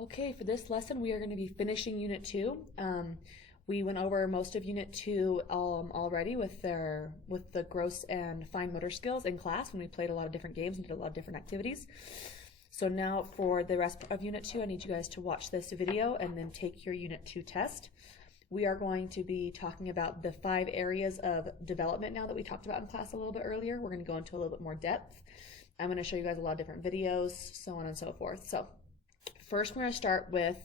Okay, for this lesson, we are going to be finishing Unit 2. We went over most of Unit 2 already with the gross and fine motor skills in class when we played a lot of different games and did a lot of different activities. So now for the rest of Unit 2, I need you guys to watch this video and then take your Unit 2 test. We are going to be talking about the 5 areas of development now that we talked about in class a little bit earlier. We're going to go into a little bit more depth. I'm going to show you guys a lot of different videos, so on and so forth. So first, we're going to start with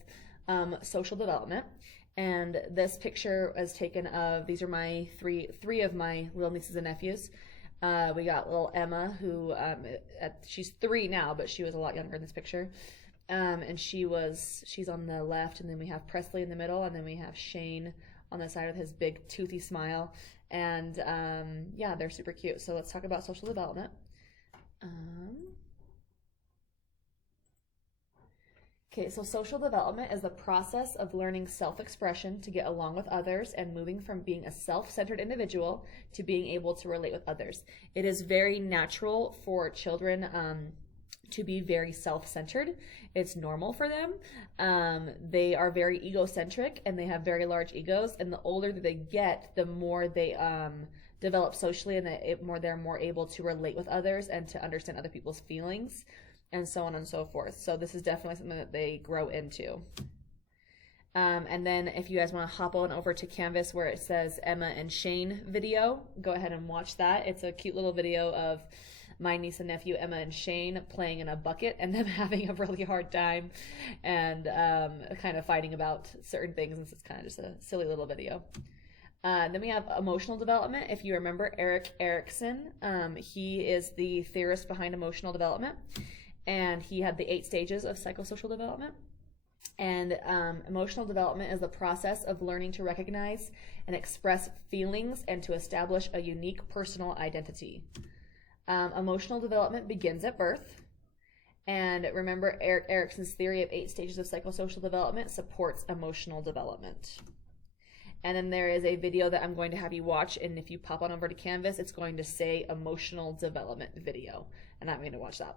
social development. And this picture is taken of, these are my three of my little nieces and nephews. We got little Emma, who, she's 3 now, but she was a lot younger in this picture. And she's on the left, and then we have Presley in the middle, and then we have Shane on the side with his big toothy smile. And yeah, they're super cute. So let's talk about social development. Okay, so social development is the process of learning self-expression to get along with others and moving from being a self-centered individual to being able to relate with others. It is very natural for children to be very self-centered. It's normal for them. They are very egocentric and they have very large egos, and the older that they get, the more they develop socially, and they're more able to relate with others and to understand other people's feelings, and so on and so forth. So this is definitely something that they grow into. And then if you guys want to hop on over to Canvas where it says Emma and Shane video, go ahead and watch that. It's a cute little video of my niece and nephew Emma and Shane playing in a bucket and them having a really hard time and kind of fighting about certain things, and it's kind of just a silly little video. Then we have emotional development. If you remember Erik Erikson, he is the theorist behind emotional development, and he had the 8 stages of psychosocial development. And emotional development is the process of learning to recognize and express feelings and to establish a unique personal identity. Emotional development begins at birth. And remember, Erik Erikson's theory of 8 stages of psychosocial development supports emotional development. And then there is a video that I'm going to have you watch, and if you pop on over to Canvas, it's going to say emotional development video, and I'm going to watch that.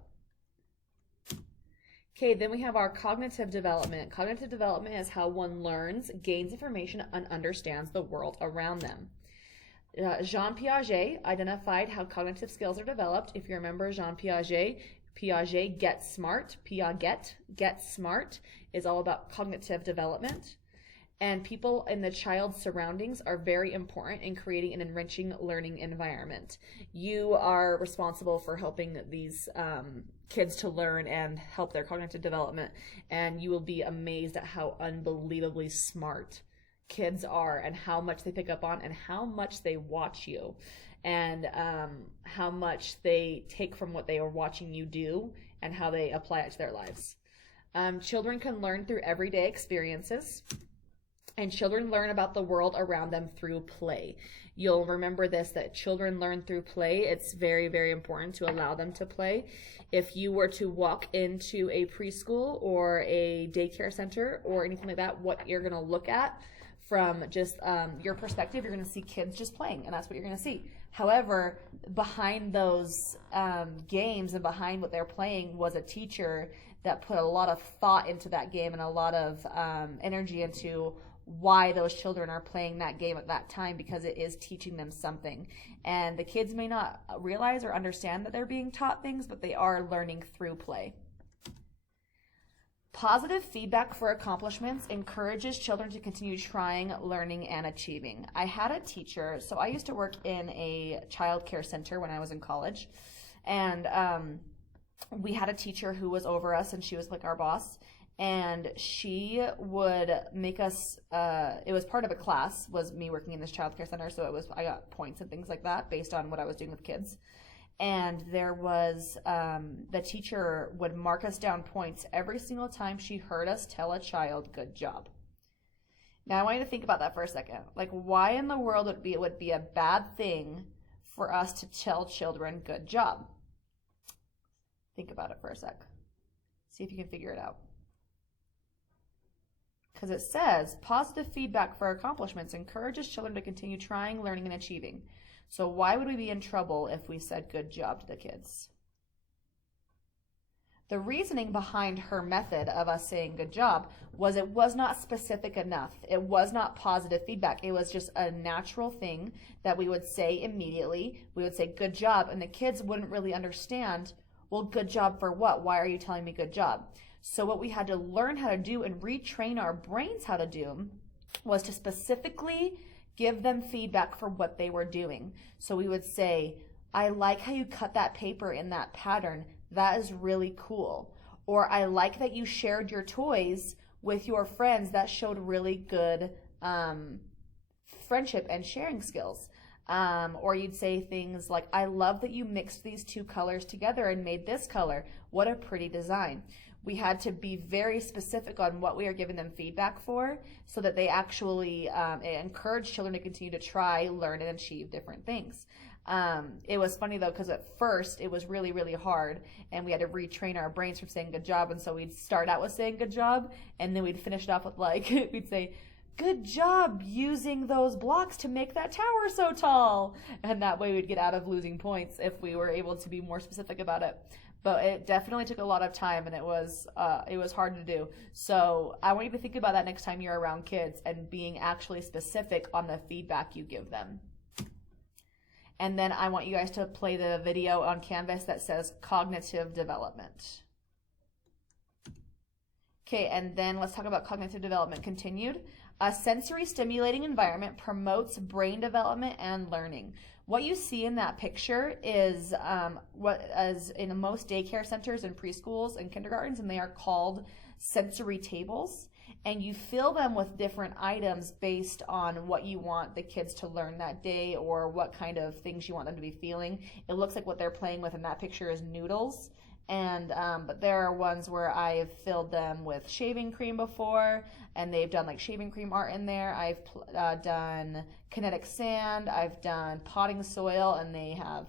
Okay, then we have our cognitive development. Cognitive development is how one learns, gains information, and understands the world around them. Jean Piaget identified how cognitive skills are developed. If you remember Jean Piaget, Piaget get smart, Piaget get smart is all about cognitive development. And people in the child's surroundings are very important in creating an enriching learning environment. You are responsible for helping these kids to learn and help their cognitive development, and you will be amazed at how unbelievably smart kids are and how much they pick up on and how much they watch you and how much they take from what they are watching you do and how they apply it to their lives. Children can learn through everyday experiences. And children learn about the world around them through play. You'll remember this, that children learn through play. It's very, very important to allow them to play. If you were to walk into a preschool or a daycare center or anything like that, what you're going to look at from just your perspective, you're going to see kids just playing, and that's what you're going to see. However, behind those games and behind what they're playing was a teacher that put a lot of thought into that game and a lot of energy into why those children are playing that game at that time, because it is teaching them something. And the kids may not realize or understand that they're being taught things, but they are learning through play. Positive feedback for accomplishments encourages children to continue trying, learning, and achieving. I had a teacher, so I used to work in a child care center when I was in college, and we had a teacher who was over us, and she was like our boss. And she would make us, it was part of a class, was me working in this child care center, so I got points and things like that based on what I was doing with kids. And there was, the teacher would mark us down points every single time she heard us tell a child, good job. Now I want you to think about that for a second. Like, why in the world it would be a bad thing for us to tell children, good job? Think about it for a sec. See if you can figure it out. Because it says positive feedback for accomplishments encourages children to continue trying, learning, and achieving. So why would we be in trouble if we said good job to the kids? The reasoning behind her method of us saying good job was it was not specific enough. It was not positive feedback. It was just a natural thing that we would say immediately. We would say good job, and the kids wouldn't really understand, well, good job for what? Why are you telling me good job? So what we had to learn how to do and retrain our brains how to do was to specifically give them feedback for what they were doing. So we would say, I like how you cut that paper in that pattern. That is really cool. Or I like that you shared your toys with your friends. That showed really good friendship and sharing skills. Or you'd say things like, I love that you mixed these two colors together and made this color. What a pretty design. We had to be very specific on what we are giving them feedback for so that they actually encourage children to continue to try, learn, and achieve different things. It was funny though, because at first it was really, really hard, and we had to retrain our brains from saying good job. And so we'd start out with saying good job, and then we'd finish it off with like, we'd say, good job using those blocks to make that tower so tall. And that way we'd get out of losing points if we were able to be more specific about it. But it definitely took a lot of time, and it was hard to do. So I want you to think about that next time you're around kids and being actually specific on the feedback you give them. And then I want you guys to play the video on Canvas that says cognitive development. Okay, and then let's talk about cognitive development continued. A sensory stimulating environment promotes brain development and learning. What you see in that picture is what is in most daycare centers and preschools and kindergartens, and they are called sensory tables. And you fill them with different items based on what you want the kids to learn that day or what kind of things you want them to be feeling. It looks like what they're playing with in that picture is noodles. And but there are ones where I've filled them with shaving cream before, and they've done like shaving cream art in there. I've done kinetic sand. I've done potting soil, and they have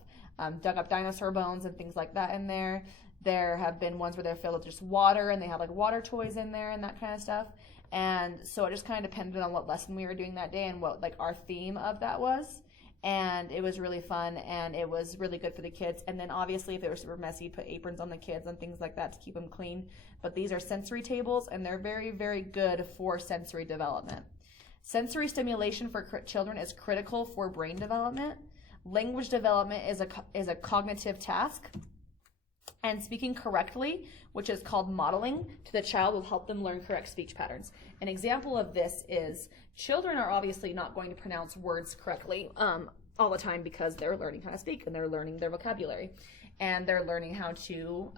dug up dinosaur bones and things like that in there. There have been ones where they're filled with just water, and they have like water toys in there and that kind of stuff. And so it just kind of depended on what lesson we were doing that day and what like our theme of that was. And it was really fun, and it was really good for the kids. And then obviously if they were super messy, put aprons on the kids and things like that to keep them clean. But these are sensory tables, and they're very, very good for sensory development. Sensory stimulation for children is critical for brain development. Language development is a cognitive task. And speaking correctly, which is called modeling, to the child will help them learn correct speech patterns. An example of this is children are obviously not going to pronounce words correctly all the time because they're learning how to speak and they're learning their vocabulary. And they're learning how to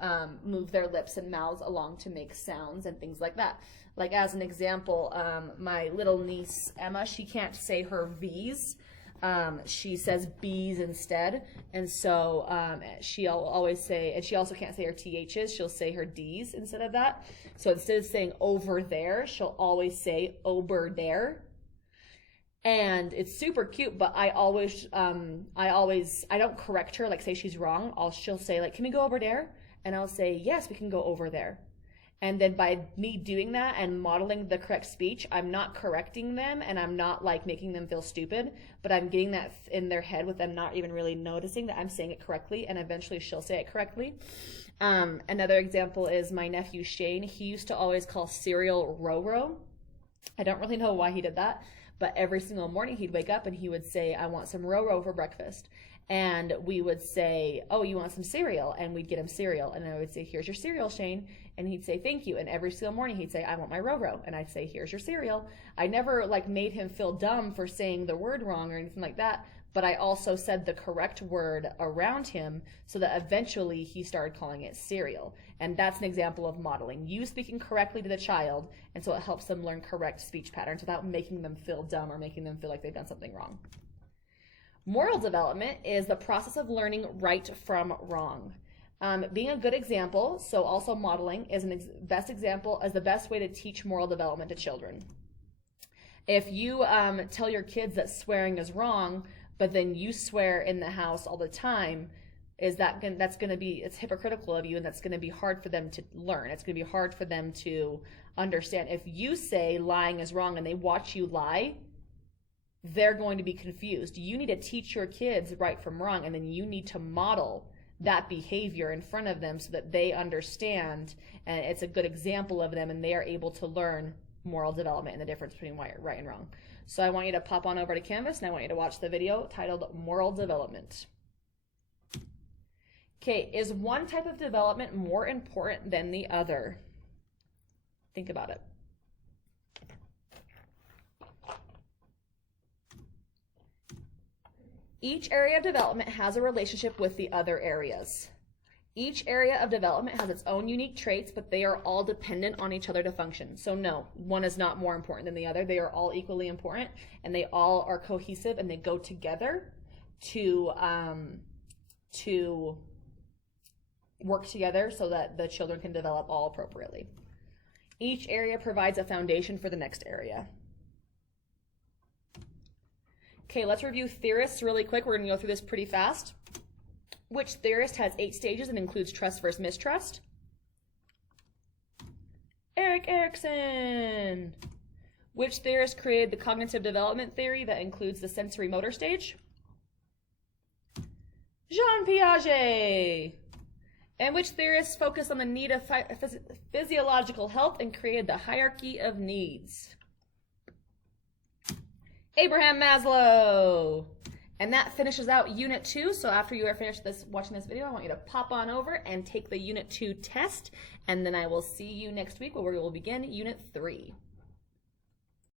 move their lips and mouths along to make sounds and things like that. Like as an example, my little niece, Emma, she can't say her V's. She says B's instead, and so she'll always say, and she also can't say her TH's, she'll say her D's instead of that. So instead of saying over there, she'll always say ober there. And it's super cute, but I don't correct her, like say she's wrong. She'll say like, can we go over there? And I'll say, yes, we can go over there. And then by me doing that and modeling the correct speech, I'm not correcting them and I'm not like making them feel stupid, but I'm getting that in their head with them not even really noticing that I'm saying it correctly, and eventually she'll say it correctly. Another example is my nephew Shane. He used to always call cereal Ro-Ro. I don't really know why he did that, but every single morning he'd wake up and he would say, I want some Ro-Ro for breakfast. And we would say, oh, you want some cereal? And we'd get him cereal. And I would say, here's your cereal, Shane. And he'd say, thank you. And every single morning he'd say, I want my Ro-Ro. And I'd say, here's your cereal. I never like made him feel dumb for saying the word wrong or anything like that. But I also said the correct word around him so that eventually he started calling it cereal. And that's an example of modeling. You speaking correctly to the child, and so it helps them learn correct speech patterns without making them feel dumb or making them feel like they've done something wrong. Moral development is the process of learning right from wrong. Being a good example, so also modeling, is best example as the best way to teach moral development to children. If you tell your kids that swearing is wrong, but then you swear in the house all the time, it's hypocritical of you, and that's going to be hard for them to learn. It's going to be hard for them to understand. If you say lying is wrong and they watch you lie, they're going to be confused. You need to teach your kids right from wrong, and then you need to model that behavior in front of them so that they understand, and it's a good example of them, and they are able to learn moral development and the difference between right and wrong. So I want you to pop on over to Canvas, and I want you to watch the video titled Moral Development. Okay, is one type of development more important than the other? Think about it. Each area of development has a relationship with the other areas. Each area of development has its own unique traits, but they are all dependent on each other to function. So no, one is not more important than the other. They are all equally important, and they all are cohesive, and they go together to work together so that the children can develop all appropriately. Each area provides a foundation for the next area. Okay, let's review theorists really quick. We're going to go through this pretty fast. Which theorist has 8 stages and includes trust versus mistrust? Erik Erikson. Which theorist created the cognitive development theory that includes the sensory motor stage? Jean Piaget. And which theorist focused on the need of physiological health and created the hierarchy of needs? Abraham Maslow. And that finishes out Unit 2. So after you are finished watching this video, I want you to pop on over and take the Unit 2 test. And then I will see you next week where we will begin Unit 3.